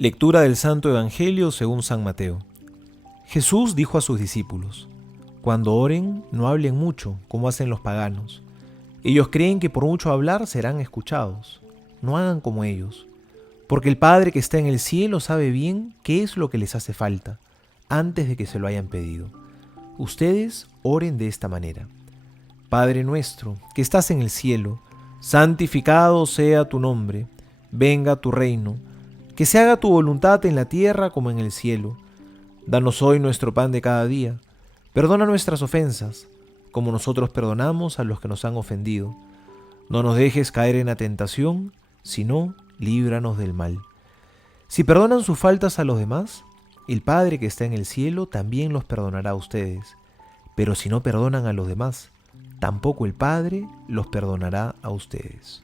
Lectura del Santo Evangelio según San Mateo. Jesús dijo a sus discípulos: Cuando oren, no hablen mucho, como hacen los paganos. Ellos creen que por mucho hablar serán escuchados. No hagan como ellos, porque el Padre que está en el cielo sabe bien qué es lo que les hace falta, antes de que se lo hayan pedido. Ustedes oren de esta manera: Padre nuestro, que estás en el cielo, santificado sea tu nombre, venga tu reino, que se haga tu voluntad en la tierra como en el cielo. Danos hoy nuestro pan de cada día. Perdona nuestras ofensas, como nosotros perdonamos a los que nos han ofendido. No nos dejes caer en la tentación, sino líbranos del mal. Si perdonan sus faltas a los demás, el Padre que está en el cielo también los perdonará a ustedes. Pero si no perdonan a los demás, tampoco el Padre los perdonará a ustedes.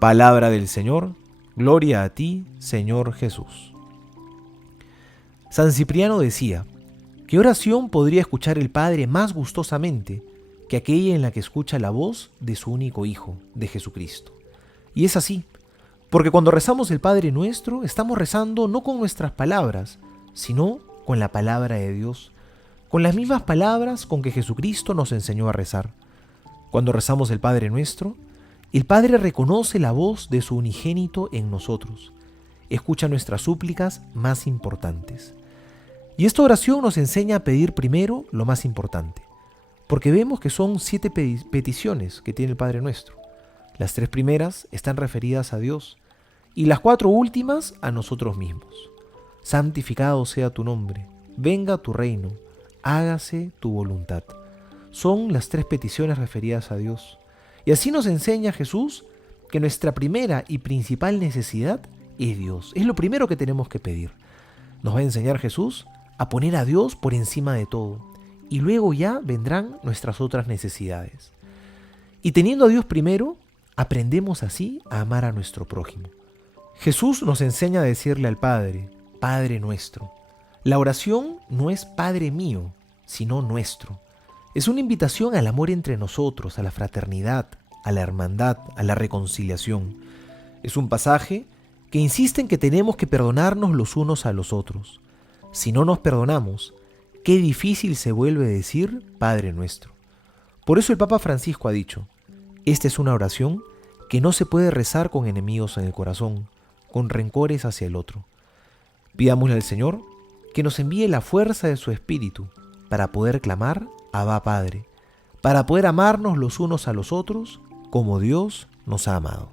Palabra del Señor. Gloria a ti, Señor Jesús. San Cipriano decía: ¿qué oración podría escuchar el Padre más gustosamente que aquella en la que escucha la voz de su único Hijo, de Jesucristo? Y es así, porque cuando rezamos el Padre Nuestro, estamos rezando no con nuestras palabras, sino con la palabra de Dios, con las mismas palabras con que Jesucristo nos enseñó a rezar. Cuando rezamos el Padre Nuestro, el Padre reconoce la voz de su unigénito en nosotros, escucha nuestras súplicas más importantes. Y esta oración nos enseña a pedir primero lo más importante, porque vemos que son 7 peticiones que tiene el Padre Nuestro. Las 3 primeras están referidas a Dios y las 4 últimas a nosotros mismos. Santificado sea tu nombre, venga tu reino, hágase tu voluntad. Son las 3 peticiones referidas a Dios. Y así nos enseña Jesús que nuestra primera y principal necesidad es Dios. Es lo primero que tenemos que pedir. Nos va a enseñar Jesús a poner a Dios por encima de todo. Y luego ya vendrán nuestras otras necesidades. Y teniendo a Dios primero, aprendemos así a amar a nuestro prójimo. Jesús nos enseña a decirle al Padre: Padre nuestro. La oración no es Padre mío, sino nuestro. Es una invitación al amor entre nosotros, a la fraternidad, a la hermandad, a la reconciliación. Es un pasaje que insiste en que tenemos que perdonarnos los unos a los otros. Si no nos perdonamos, qué difícil se vuelve decir Padre Nuestro. Por eso el Papa Francisco ha dicho: esta es una oración que no se puede rezar con enemigos en el corazón, con rencores hacia el otro. Pidámosle al Señor que nos envíe la fuerza de su Espíritu para poder clamar Abba Padre, para poder amarnos los unos a los otros como Dios nos ha amado.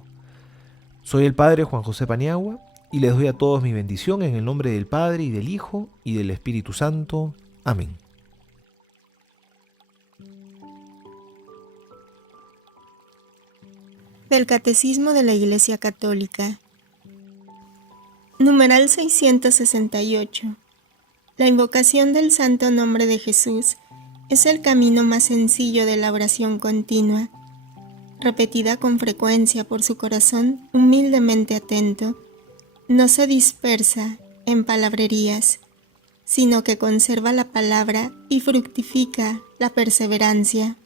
Soy el Padre Juan José Paniagua y les doy a todos mi bendición en el nombre del Padre y del Hijo y del Espíritu Santo. Amén. Del Catecismo de la Iglesia Católica. Numeral 668. La invocación del santo nombre de Jesús es el camino más sencillo de la oración continua, repetida con frecuencia por su corazón humildemente atento. No se dispersa en palabrerías, sino que conserva la palabra y fructifica la perseverancia.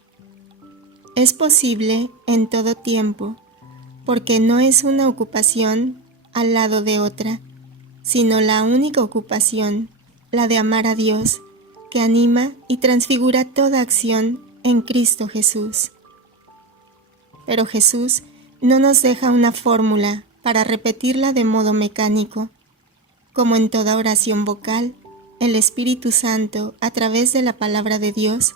Es posible en todo tiempo, porque no es una ocupación al lado de otra, sino la única ocupación, la de amar a Dios, que anima y transfigura toda acción en Cristo Jesús. Pero Jesús no nos deja una fórmula para repetirla de modo mecánico. Como en toda oración vocal, el Espíritu Santo, a través de la palabra de Dios,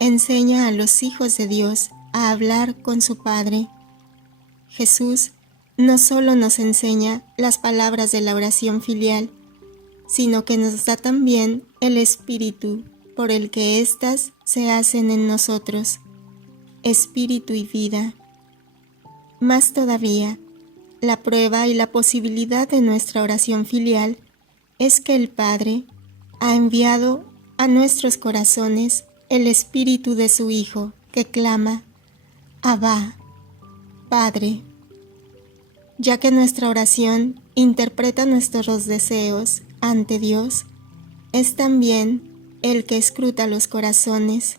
enseña a los hijos de Dios a hablar con su Padre. Jesús no solo nos enseña las palabras de la oración filial, sino que nos da también el Espíritu por el que éstas se hacen en nosotros, Espíritu y vida. Más todavía, la prueba y la posibilidad de nuestra oración filial es que el Padre ha enviado a nuestros corazones el Espíritu de su Hijo, que clama: Abba, Padre. Ya que nuestra oración interpreta nuestros deseos ante Dios, es también el que escruta los corazones,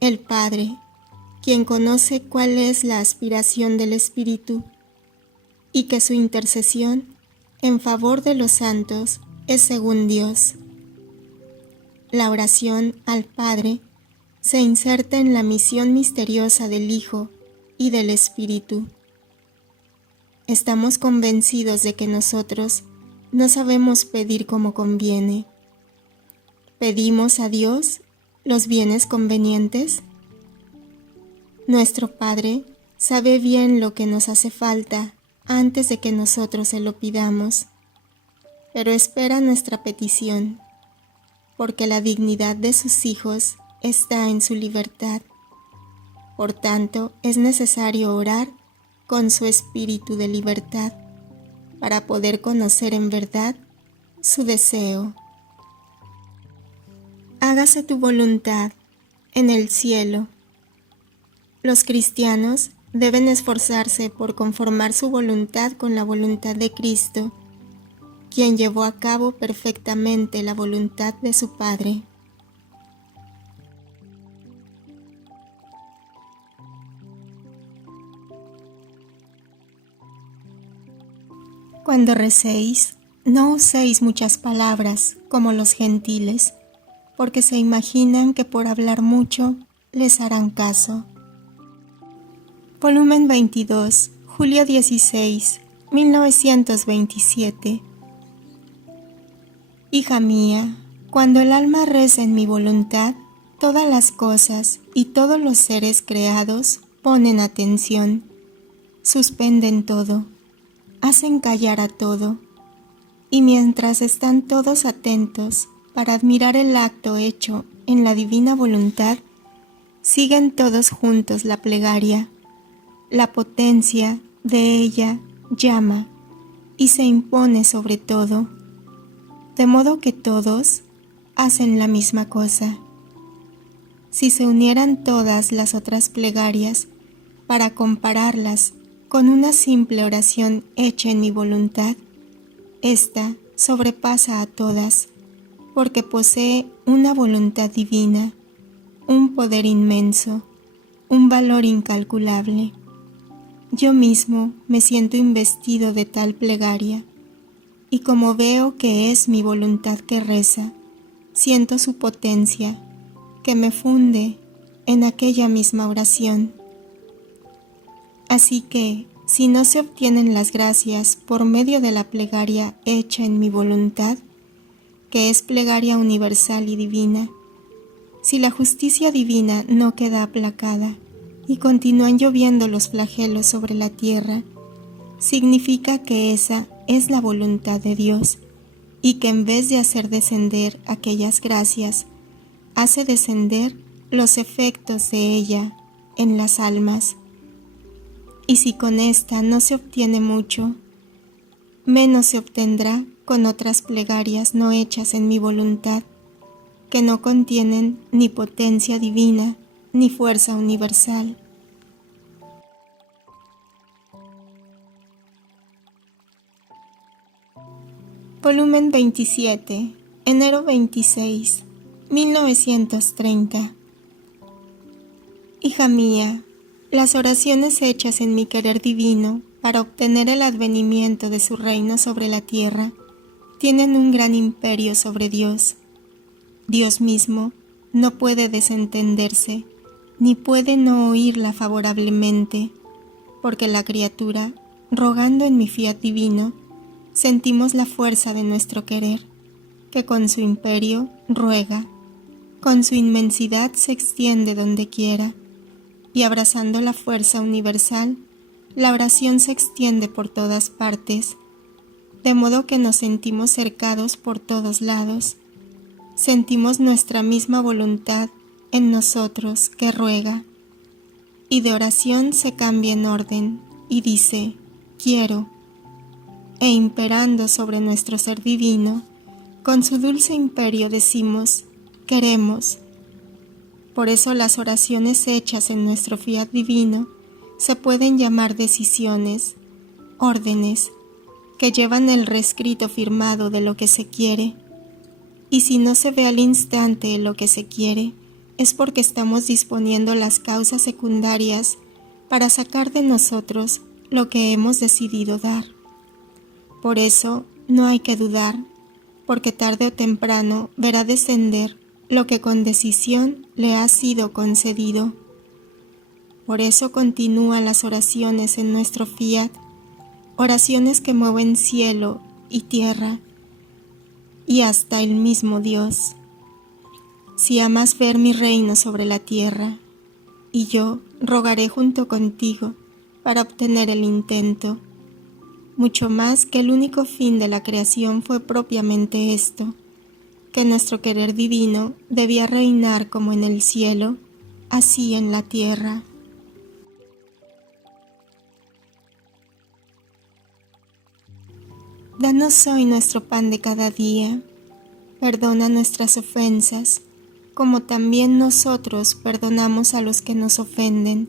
el Padre, quien conoce cuál es la aspiración del Espíritu, y que su intercesión en favor de los santos es según Dios. La oración al Padre se inserta en la misión misteriosa del Hijo y del Espíritu. Estamos convencidos de que nosotros no sabemos pedir como conviene. ¿Pedimos a Dios los bienes convenientes? Nuestro Padre sabe bien lo que nos hace falta antes de que nosotros se lo pidamos, pero espera nuestra petición, porque la dignidad de sus hijos está en su libertad. Por tanto, es necesario orar con su espíritu de libertad para poder conocer en verdad su deseo. Hágase tu voluntad en el cielo. Los cristianos deben esforzarse por conformar su voluntad con la voluntad de Cristo, quien llevó a cabo perfectamente la voluntad de su Padre. Cuando recéis, no uséis muchas palabras como los gentiles, porque se imaginan que por hablar mucho les harán caso. Volumen 22, julio 16, 1927. Hija mía, cuando el alma reza en mi voluntad, todas las cosas y todos los seres creados ponen atención, suspenden todo, hacen callar a todo, y mientras están todos atentos para admirar el acto hecho en la divina voluntad, siguen todos juntos la plegaria. La potencia de ella llama y se impone sobre todo, de modo que todos hacen la misma cosa. Si se unieran todas las otras plegarias para compararlas con una simple oración hecha en mi voluntad, esta sobrepasa a todas, porque posee una voluntad divina, un poder inmenso, un valor incalculable. Yo mismo me siento investido de tal plegaria, y como veo que es mi voluntad que reza, siento su potencia, que me funde en aquella misma oración. Así que, si no se obtienen las gracias por medio de la plegaria hecha en mi voluntad, que es plegaria universal y divina, si la justicia divina no queda aplacada, y continúan lloviendo los flagelos sobre la tierra, significa que esa es la voluntad de Dios y que en vez de hacer descender aquellas gracias, hace descender los efectos de ella en las almas. Y si con esta no se obtiene mucho, menos se obtendrá con otras plegarias no hechas en mi voluntad, que no contienen ni potencia divina ni fuerza universal. Volumen 27, enero 26, 1930. Hija mía, las oraciones hechas en mi querer divino para obtener el advenimiento de su reino sobre la tierra tienen un gran imperio sobre Dios. Dios mismo no puede desentenderse, ni puede no oírla favorablemente, porque la criatura, rogando en mi fiat divino, sentimos la fuerza de nuestro querer, que con su imperio ruega, con su inmensidad se extiende donde quiera, y abrazando la fuerza universal, la oración se extiende por todas partes, de modo que nos sentimos cercados por todos lados. Sentimos nuestra misma voluntad en nosotros que ruega, y de oración se cambia en orden y dice, quiero, e imperando sobre nuestro ser divino, con su dulce imperio decimos, queremos. Por eso las oraciones hechas en nuestro fiat divino se pueden llamar decisiones, órdenes, que llevan el rescrito firmado de lo que se quiere, y si no se ve al instante lo que se quiere, es porque estamos disponiendo las causas secundarias para sacar de nosotros lo que hemos decidido dar. Por eso no hay que dudar, porque tarde o temprano verá descender lo que con decisión le ha sido concedido. Por eso continúan las oraciones en nuestro fiat, oraciones que mueven cielo y tierra, y hasta el mismo Dios. Si amas ver mi reino sobre la tierra, y yo rogaré junto contigo para obtener el intento, mucho más que el único fin de la creación fue propiamente esto, que nuestro querer divino debía reinar como en el cielo, así en la tierra. Danos hoy nuestro pan de cada día. Perdona nuestras ofensas, como también nosotros perdonamos a los que nos ofenden.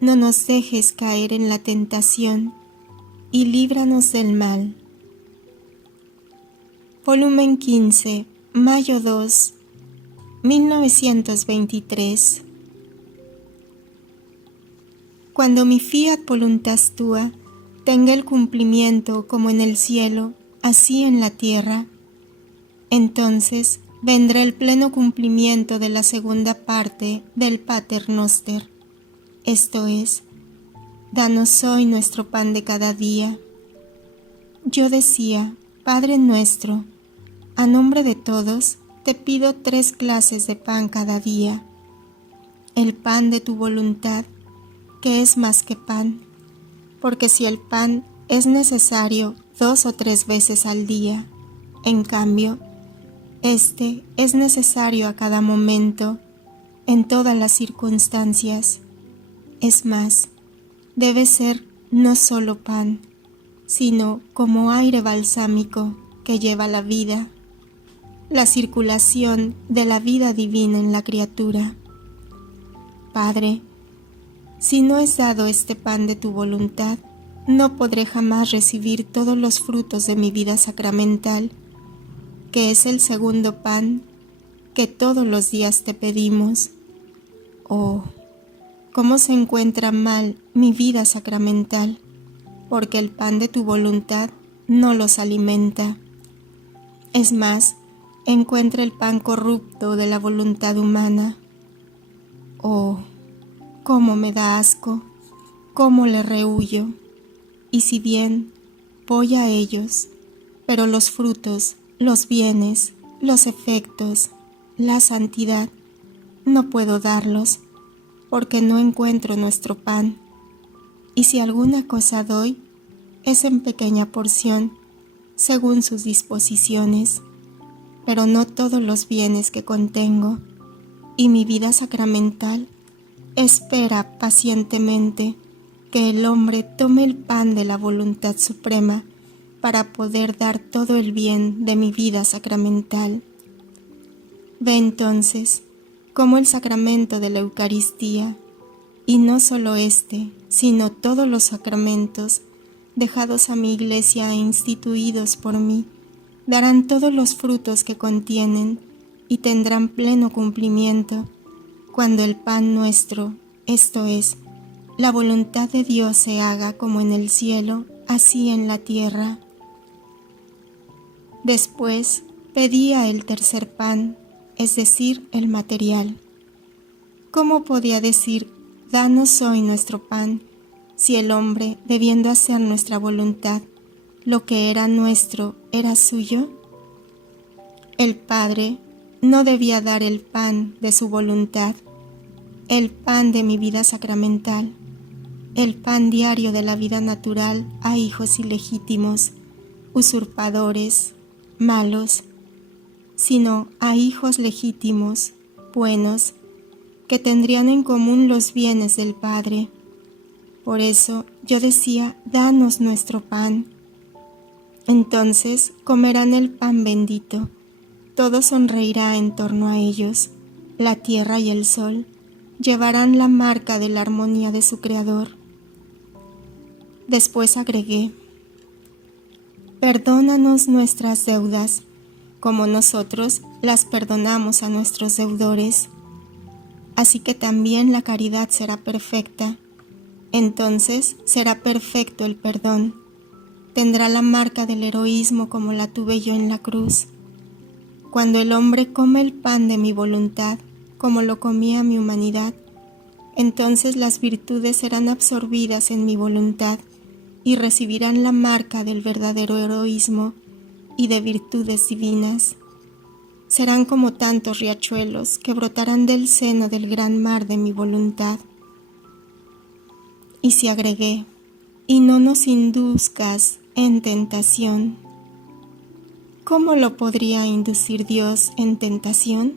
No nos dejes caer en la tentación, y líbranos del mal. Volumen 15, mayo 2, 1923. Cuando mi fiat voluntas tua tenga el cumplimiento como en el cielo, así en la tierra, entonces vendrá el pleno cumplimiento de la segunda parte del Pater Noster, esto es, danos hoy nuestro pan de cada día. Yo decía, Padre nuestro, a nombre de todos, te pido 3 clases de pan cada día. El pan de tu voluntad, que es más que pan, porque si el pan es necesario 2 o 3 veces al día, en cambio, este es necesario a cada momento, en todas las circunstancias. Es más, debe ser no solo pan, sino como aire balsámico que lleva la vida, la circulación de la vida divina en la criatura. Padre, si no es dado este pan de tu voluntad, no podré jamás recibir todos los frutos de mi vida sacramental, que es el segundo pan que todos los días te pedimos. Oh, cómo se encuentra mal mi vida sacramental, porque el pan de tu voluntad no los alimenta. Es más, encuentra el pan corrupto de la voluntad humana. Oh, cómo me da asco, cómo le rehuyo, y si bien voy a ellos, pero los frutos, los bienes, los efectos, la santidad, no puedo darlos, porque no encuentro nuestro pan, y si alguna cosa doy, es en pequeña porción, según sus disposiciones, pero no todos los bienes que contengo, y mi vida sacramental espera pacientemente que el hombre tome el pan de la voluntad suprema para poder dar todo el bien de mi vida sacramental. Ve entonces cómo el sacramento de la Eucaristía, y no solo este, sino todos los sacramentos dejados a mi Iglesia e instituidos por mí, darán todos los frutos que contienen y tendrán pleno cumplimiento cuando el pan nuestro, esto es, la voluntad de Dios se haga como en el cielo, así en la tierra. Después pedía el tercer pan, es decir, el material. ¿Cómo podía decir, danos hoy nuestro pan, si el hombre, debiendo hacer nuestra voluntad, lo que era nuestro era suyo? El Padre no debía dar el pan de su voluntad, el pan de mi vida sacramental, el pan diario de la vida natural a hijos ilegítimos, usurpadores, malos, sino a hijos legítimos, buenos, que tendrían en común los bienes del Padre. Por eso yo decía, danos nuestro pan. Entonces comerán el pan bendito, todo sonreirá en torno a ellos, la tierra y el sol llevarán la marca de la armonía de su Creador. Después agregué, perdónanos nuestras deudas, como nosotros las perdonamos a nuestros deudores. Así que también la caridad será perfecta. Entonces será perfecto el perdón. tendrá la marca del heroísmo como la tuve yo en la cruz. Cuando el hombre come el pan de mi voluntad, como lo comía mi humanidad, entonces las virtudes serán absorbidas en mi voluntad y recibirán la marca del verdadero heroísmo y de virtudes divinas. Serán como tantos riachuelos que brotarán del seno del gran mar de mi voluntad. Y si agregué, y no nos induzcas en tentación, ¿cómo lo podría inducir Dios en tentación?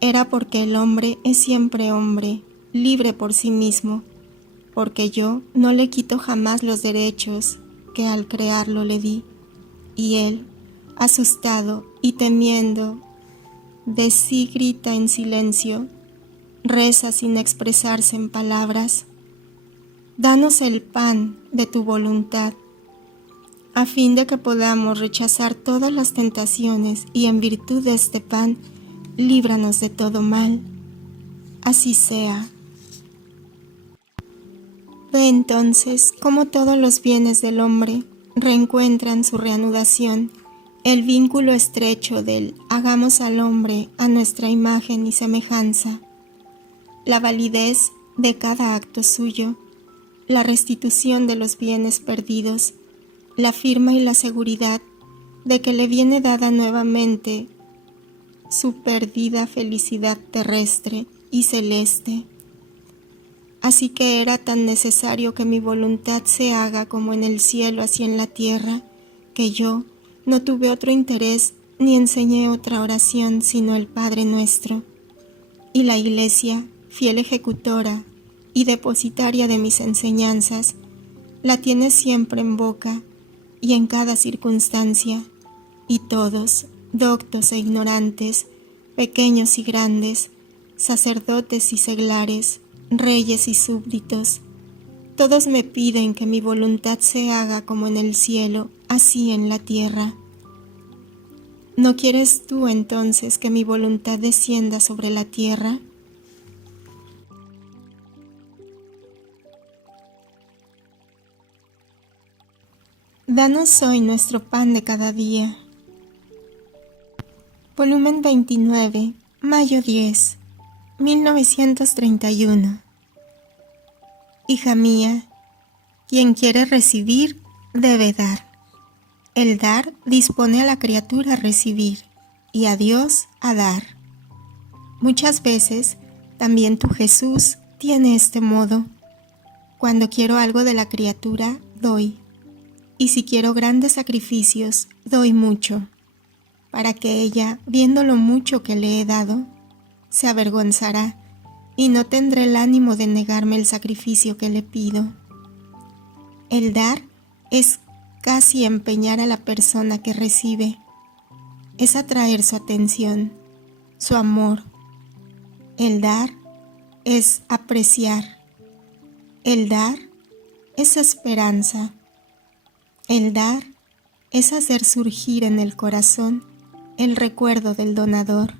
Era porque el hombre es siempre hombre, libre por sí mismo, porque yo no le quito jamás los derechos que al crearlo le di, y él, asustado y temiendo, de sí grita en silencio, reza sin expresarse en palabras: danos el pan de tu voluntad, a fin de que podamos rechazar todas las tentaciones y en virtud de este pan, líbranos de todo mal. Así sea. Ve entonces cómo todos los bienes del hombre reencuentran su reanudación, el vínculo estrecho del hagamos al hombre a nuestra imagen y semejanza, la validez de cada acto suyo, la restitución de los bienes perdidos, la firma y la seguridad de que le viene dada nuevamente su perdida felicidad terrestre y celeste. Así que era tan necesario que mi voluntad se haga como en el cielo así en la tierra, que yo no tuve otro interés ni enseñé otra oración sino el Padre Nuestro. Y la Iglesia, fiel ejecutora y depositaria de mis enseñanzas, la tiene siempre en boca y en cada circunstancia, y todos, doctos e ignorantes, pequeños y grandes, sacerdotes y seglares, reyes y súbditos, todos me piden que mi voluntad se haga como en el cielo, así en la tierra. ¿No quieres tú entonces que mi voluntad descienda sobre la tierra? Danos hoy nuestro pan de cada día. Volumen 29, mayo 10, 1931. Hija mía, quien quiere recibir, debe dar. El dar dispone a la criatura a recibir y a Dios a dar. Muchas veces también tu Jesús tiene este modo. Cuando quiero algo de la criatura, doy. Y si quiero grandes sacrificios, doy mucho, para que ella, viendo lo mucho que le he dado, se avergonzará y no tendrá el ánimo de negarme el sacrificio que le pido. El dar es casi empeñar a la persona que recibe, es atraer su atención, su amor. El dar es apreciar. El dar es esperanza. El dar es hacer surgir en el corazón el recuerdo del donador.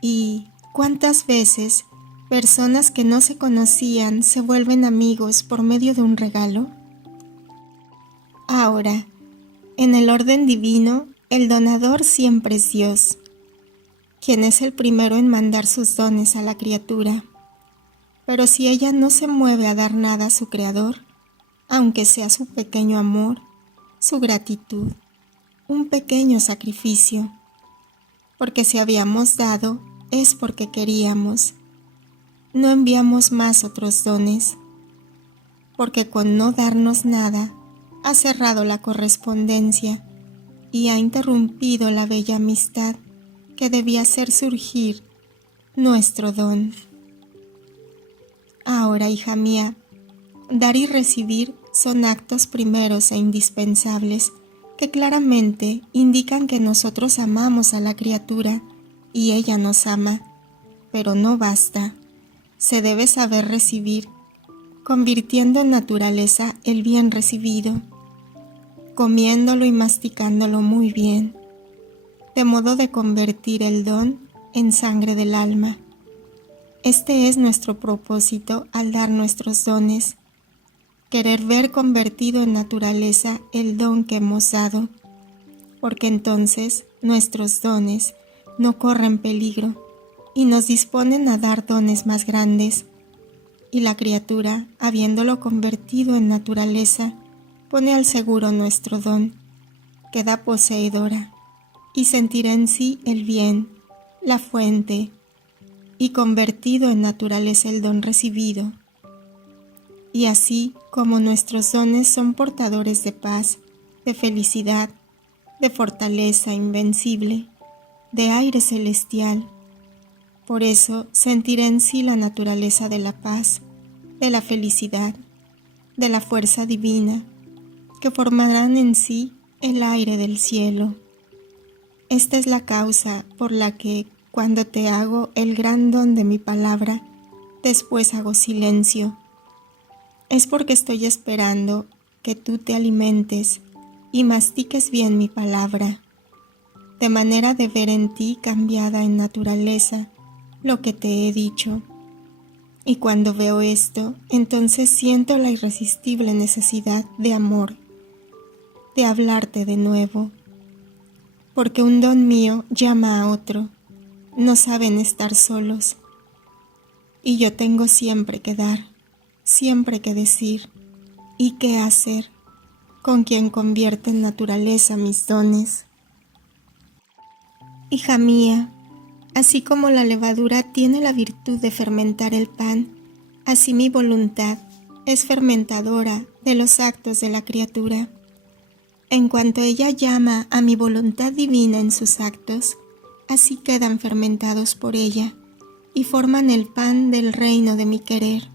Y ¿cuántas veces personas que no se conocían se vuelven amigos por medio de un regalo? Ahora, en el orden divino, el donador siempre es Dios, quien es el primero en mandar sus dones a la criatura. Pero si ella no se mueve a dar nada a su Creador, aunque sea su pequeño amor, su gratitud, un pequeño sacrificio, porque si habíamos dado, es porque queríamos. No enviamos más otros dones, porque con no darnos nada, ha cerrado la correspondencia y ha interrumpido la bella amistad que debía hacer surgir nuestro don. Ahora, hija mía, dar y recibir son actos primeros e indispensables que claramente indican que nosotros amamos a la criatura y ella nos ama, pero no basta. Se debe saber recibir, convirtiendo en naturaleza el bien recibido, comiéndolo y masticándolo muy bien, de modo de convertir el don en sangre del alma. Este es nuestro propósito al dar nuestros dones, querer ver convertido en naturaleza el don que hemos dado, porque entonces nuestros dones no corren peligro y nos disponen a dar dones más grandes, y la criatura, habiéndolo convertido en naturaleza, pone al seguro nuestro don, queda poseedora, y sentirá en sí el bien, la fuente, y convertido en naturaleza el don recibido. Y así como nuestros dones son portadores de paz, de felicidad, de fortaleza invencible, de aire celestial, por eso sentirá en sí la naturaleza de la paz, de la felicidad, de la fuerza divina, que formarán en sí el aire del cielo. Esta es la causa por la que, cuando te hago el gran don de mi palabra, después hago silencio. Es porque estoy esperando que tú te alimentes y mastiques bien mi palabra, de manera de ver en ti cambiada en naturaleza lo que te he dicho. Y cuando veo esto, entonces siento la irresistible necesidad de amor, de hablarte de nuevo, porque un don mío llama a otro, no saben estar solos, y yo tengo siempre que dar, siempre que decir y qué hacer con quien convierte en naturaleza mis dones. Hija mía, así como la levadura tiene la virtud de fermentar el pan, así mi voluntad es fermentadora de los actos de la criatura. En cuanto ella llama a mi voluntad divina en sus actos, así quedan fermentados por ella y forman el pan del reino de mi querer.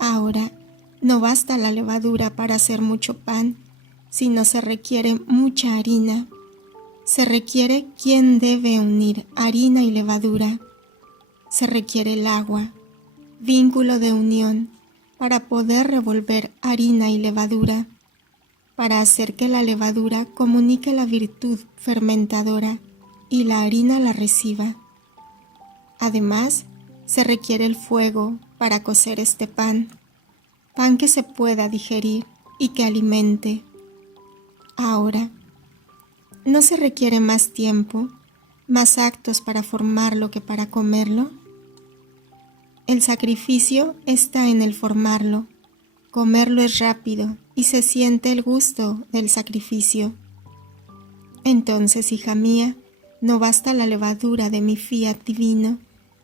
Ahora, no basta la levadura para hacer mucho pan, sino se requiere mucha harina. Se requiere quien debe unir harina y levadura. Se requiere el agua, vínculo de unión, para poder revolver harina y levadura, para hacer que la levadura comunique la virtud fermentadora y la harina la reciba. Además, se requiere el fuego para cocer este pan que se pueda digerir y que alimente. Ahora, ¿no se requiere más tiempo, más actos para formarlo que para comerlo? El sacrificio está en el formarlo. Comerlo es rápido y se siente el gusto del sacrificio. Entonces, hija mía, no basta la levadura de mi fiat divino,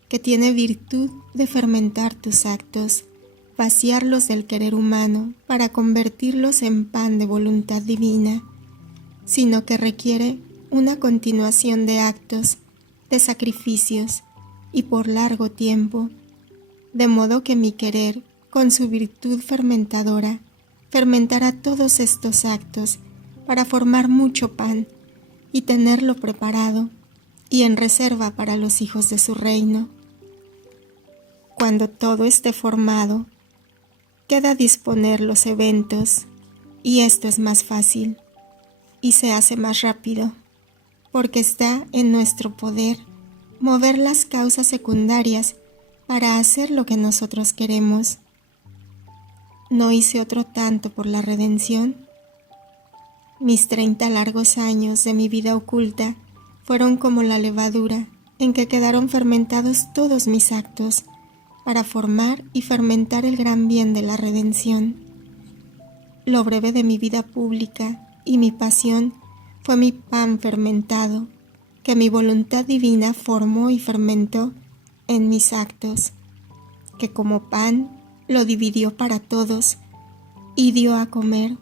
que tiene virtud de fermentar tus actos, vaciarlos del querer humano para convertirlos en pan de voluntad divina, sino que requiere una continuación de actos, de sacrificios, y por largo tiempo, de modo que mi querer, con su virtud fermentadora, fermentará todos estos actos para formar mucho pan y tenerlo preparado y en reserva para los hijos de su reino. Cuando todo esté formado, queda disponer los eventos, y esto es más fácil y se hace más rápido, porque está en nuestro poder mover las causas secundarias para hacer lo que nosotros queremos. ¿No hice otro tanto por la redención? Mis 30 largos años de mi vida oculta fueron como la levadura en que quedaron fermentados todos mis actos para formar y fermentar el gran bien de la redención. Lo breve de mi vida pública y mi pasión fue mi pan fermentado, que mi voluntad divina formó y fermentó en mis actos, que como pan lo dividió para todos y dio a comer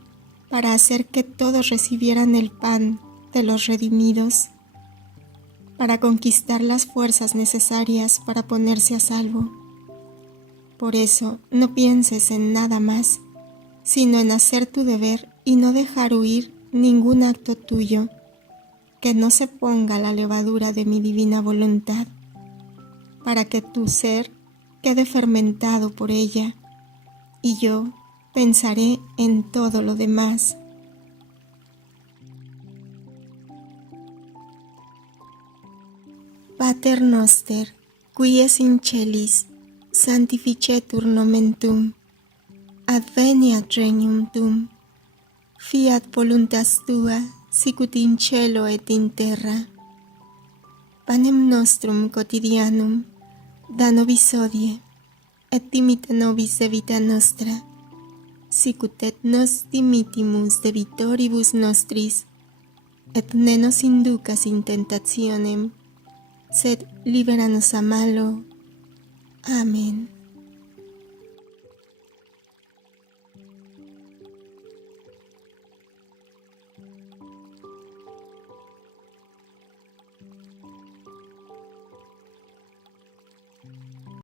para hacer que todos recibieran el pan de los redimidos, para conquistar las fuerzas necesarias para ponerse a salvo. Por eso no pienses en nada más, sino en hacer tu deber y no dejar huir ningún acto tuyo, que no se ponga la levadura de mi divina voluntad, para que tu ser quede fermentado por ella, y yo pensaré en todo lo demás. Pater noster, qui es in celis, sanctificetur nomen tuum. adveniat regnum tuum, fiat voluntas tua, sicut in cielo et in terra. Panem nostrum quotidianum da nobis hodie, et dimite nobis debita nostra, sicut et nos dimittimus debitoribus nostris, et ne nos inducas in tentationem, sed libera nos a malo. Amen.